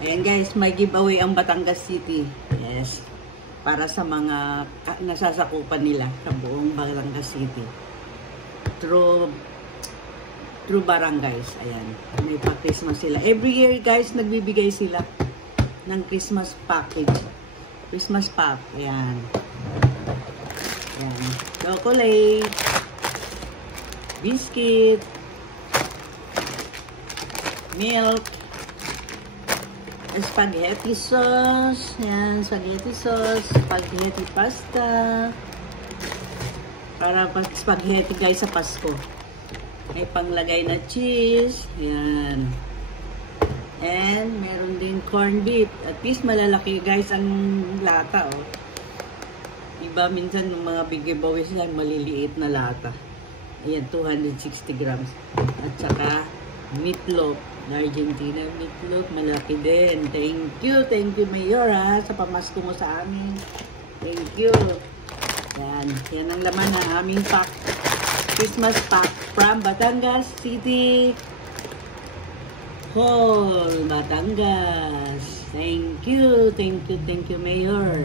Ayan guys, may giveaway ang Batangas City. Yes. Para sa mga nasasakupan nila sa buong Batangas City. Through barangays. Ayan. May pa-Christmas sila. Every year guys, nagbibigay sila ng Christmas package. Christmas pack. Ayan. Ayan. Chocolate. Biscuit. Milk. Spaghetti sauce. Yan, spaghetti sauce. Spaghetti pasta. Para spaghetti guys sa Pasko. May panglagay na cheese. Yan. And meron din corned beef. At least malalaki guys ang lata. Oh. Iba minsan ng mga big giveaways sila maliliit na lata. Ayan, 260 grams. At saka meatloaf. Argentina meatloaf, malaki din. Thank you Mayor ha, sa pamasko mo sa amin. Thank you. Yan ang laman ng aming pack. Christmas pack from Batangas City Hall, Batangas. Thank you Mayor.